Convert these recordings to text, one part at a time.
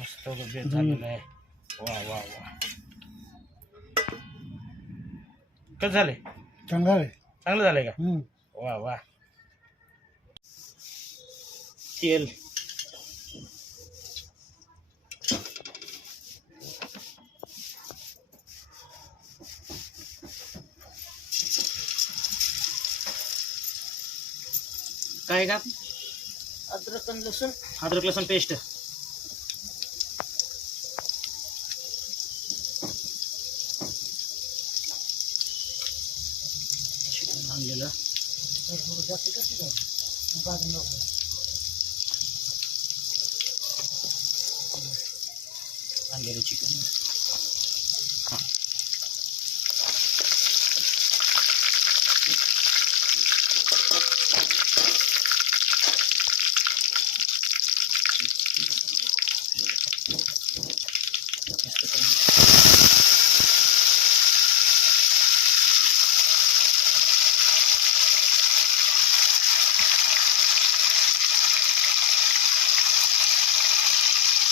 मस्त बेत झालेलं आहे. वा वा वा. कसं झालंय? चांगला आहे. चांगलं झालंय का? वा वा. तेल काय का? अद्रक आणि लसूण. अद्रक लसूण पेस्ट. चिकन आणलेलं. आणलेलं चिकन.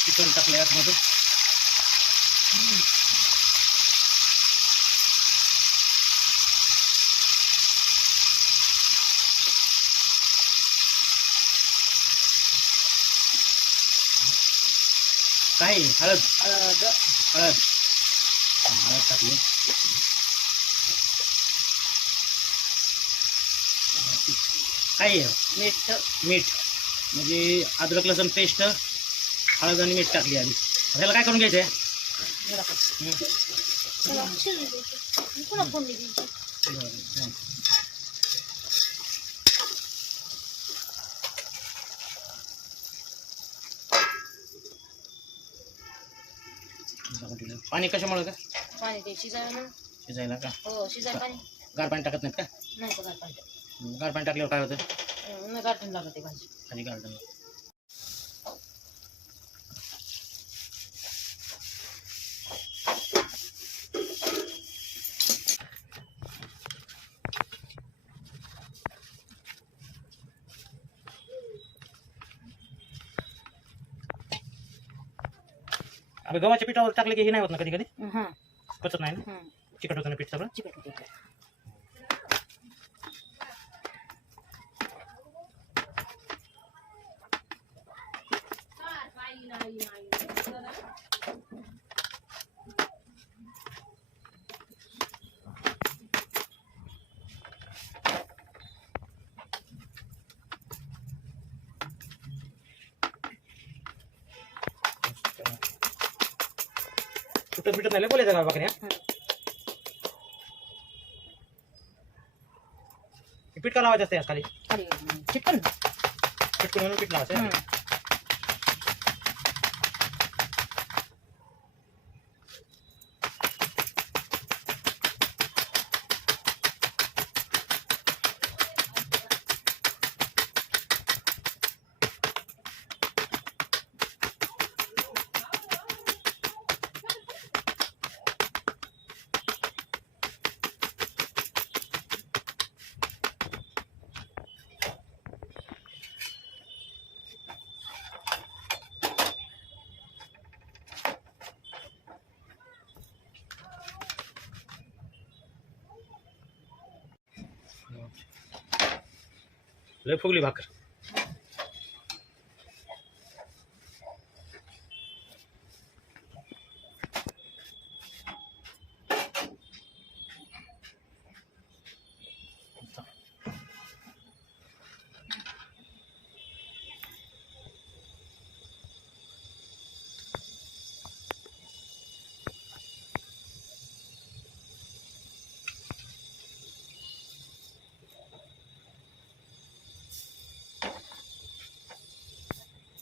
चिकन टाकले आतमध्ये. काय हळद हळद. हळद हळद टाकली. काय मीठ. मीठ म्हणजे अद्रक लसूण पेस्ट, हळद आणि मीठ टाकली आधी. ह्याला काय करून घ्यायचं आहे? पुन्हा फोडणी द्यायची. पाणी कशामुळे का? पाणी ते शिजायला. शिजायला का? हो शिजायला पाणी. गार पाणी टाकत नाहीत का? नाही का गार पाणी. गार पाणी टाकल्यावर काय होतं? न गाठण लागत ते भाजी. खाली गार्डन. अबे गव्हाच्या पिठावर टाकले की हे नाही होत ना कधी कधी? पचत नाही ना? चिकट होतं ना पीठ सगळं? चिकट होते. सुटत पिटत नाही बोलायचं का बाकऱ्या? पीठ का लावायचं असते खाली? खाली चिकन. चिटकून म्हणून पीठ लावायचं. लय फुगली भाकर.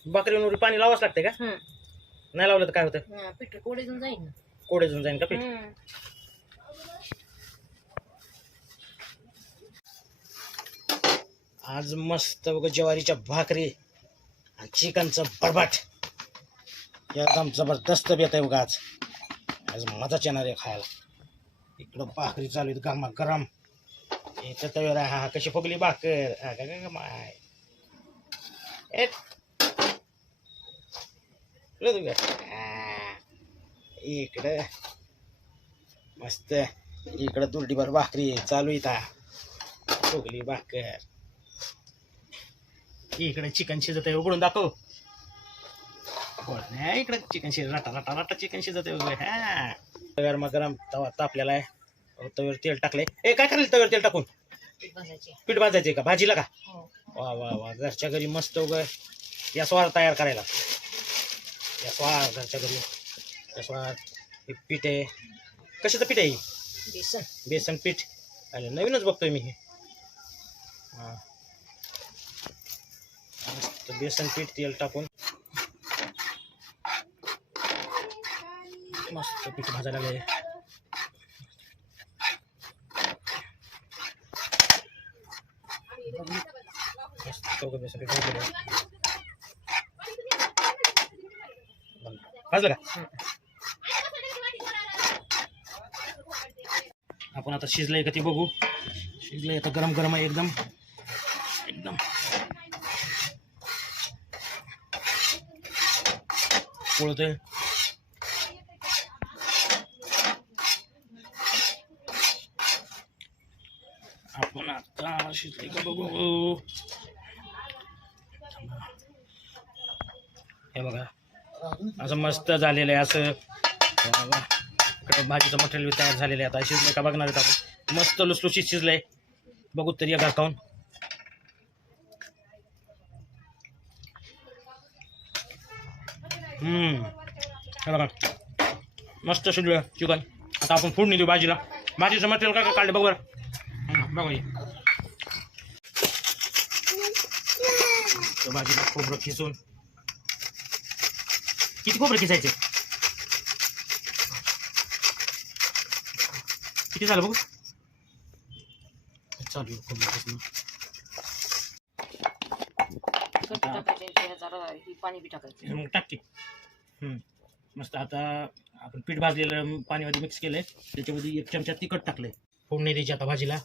भाकरीवर पाणी लावावंच लागते का? नाही लावलं तर काय होतं? पीठ कोडेजून जाईल ना. कोडेजून जाईन का पीठ? आज मस्त बघ ज्वारीच्या भाकरी आणि चिकनचं बडबाट. एकदम जबरदस्त बेत आहे बघा. आज आज मजाच येणार आहे खायला. इकडं भाकरी चालू आहेत गरमा गरम. इथं तव्यावर हा कशी फुगली भाकर. हा का माय. कळलं तुला? इकडं मस्त इकडं दुरडीभर भाकरी चालू इथं फुगली भाकर. इकडे चिकन शिजत आहे उघडून दाखव. नाही इकडे चिकन शिजत राटा राटा राटा चिकन शिजत आहे हा. गरम गरम तवा तापलेला आहे. तव्यावर तेल टाकलंय. ए काय करायला तव्यावर तेल टाकून? पीठ भाजायची. पीठ भाजायचे का भाजीला का? हो. वा वा वा घरच्या घरी मस्त उग या स्वार तयार करायला. या स्वार घरच्या घरी या स्वार हे पीठ आहे. कशाचं पीठ आहे? बेसन. बेसन पीठ. अरे नवीनच बघतोय मी हे. हा मस्त बेसन पीठ तेल टाकून मस्त पीठ भाजायला लागले. मस्त बेसन पीठ भाजलं. भाजलं का? आपण आता शिजलंय का ते बघू. शिजलंय आता गरम गरम आहे एकदम एकदम पोळतंय. आपण आता शिजले का बघू. हे बघा असं मस्त झालेलं आहे. असं इकडं भाजीचं मटेरियल तयार झालेलं आहे. आता शिजलंय का बघणार आहेत आपण. मस्त लुसलुशीत शिजलंय बघू तरी एकदा खाऊन. हे बघा मस्त शिजलं चिकन. आता आपण फोडणी देऊ भाजीला. भाजीचं मटेरियल काय काय काढलं बघ बरं. बघा भाजीला खोबरं खिसून. किती खोबरं खिसायचे? किती झालं बघू. चालू खोबरं खिसून पाणी बी टाकायचं. मग टाकते. मस्त आता आपण पीठ भाजलेलं पाणीमध्ये मिक्स केलंय. त्याच्यामध्ये 1 चमचा तिखट टाकलंय. फोडणी द्यायची आता भाजीला.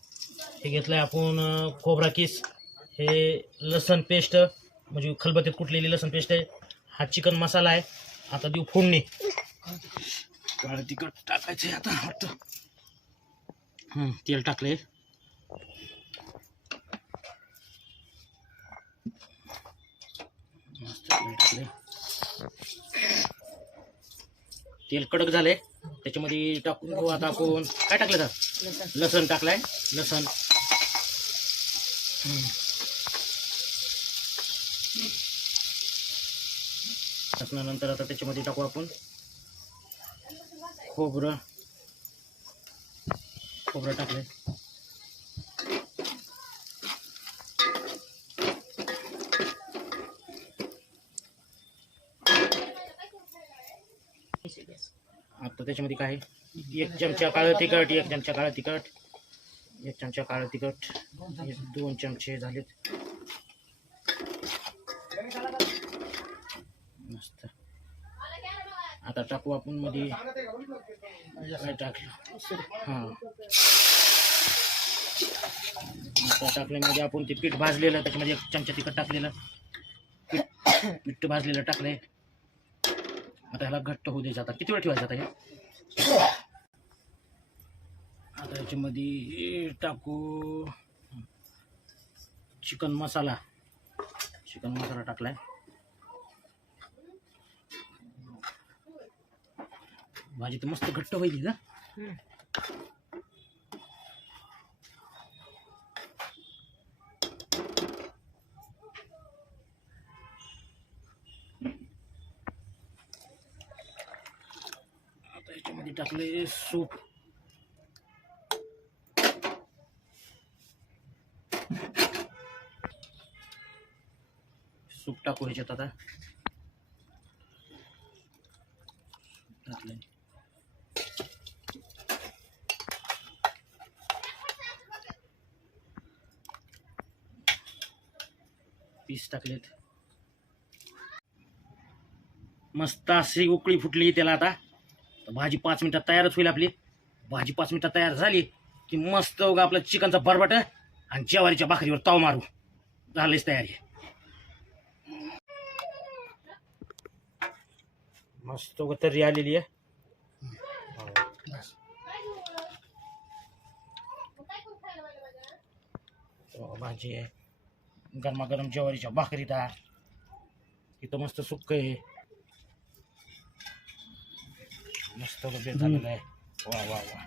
हे घेतलंय आपण खोबरा किस. हे लसण पेस्ट म्हणजे खलबत्त्यात कुटलेली लसण पेस्ट आहे. हा चिकन मसाला आहे. आता देऊ फोडणी. काळं तिखट टाकायचं आता वाटतं. तेल टाकले. मस्त तेल टाकले. तेल कडक झाले. त्याच्यामध्ये टाकून घेऊ आता आपण. काय टाकलं तर? लसण टाकलाय. लसण लसणानंतर आता त्याच्यामध्ये टाकू आपण खोबरं. खोबरं टाकलंय. आता त्याच्यामध्ये काय 1 चमचा काळं तिखट. 1 चमचा काळं तिखट. 1 चमचा काळं तिखट. 2 चमचे झालेत. मस्त. आता टाकू आपण मध्ये काय टाकलं. हां आता टाकल्यामध्ये आपण ते पीठ भाजलेलं त्याच्यामध्ये 1 चमचा तिखट टाकलेलं. पीठ भाजलेलं टाकलंय. आता ह्याला घट्ट होऊ द्यायचं. आता किती वेळ ठेवायचं आता हे. आता याच्यामध्ये टाकू चिकन मसाला. चिकन मसाला टाकलाय. भाजी तर मस्त घट्ट होईल ना. आता याच्यामध्ये टाकले सूप. सूप टाकू ह्याच्यात आता. टाकले. पीस टाकलेत. मस्त अशी उकळी फुटली त्याला. आता भाजी 5 मिनिटात तयारच होईल आपली. भाजी 5 मिनिटात तयार झाली की मस्त उगा आपलं चिकनचा बरबट आणि ज्वारीच्या भाकरीवर ताव मारू. झालीच तयारी. मस्त तरी आलेली आहे. बस. भाजी आहे, गरमागरम ज्वारीच्या भाकरी दा इथं मस्त सुक्क आहे, मस्त बेत झालेलं आहे. वा वा वा,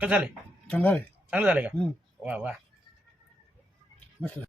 कसं झाले? चांगलं आहे. चांगलं झालं का? हम्म. वा वा. मस्त.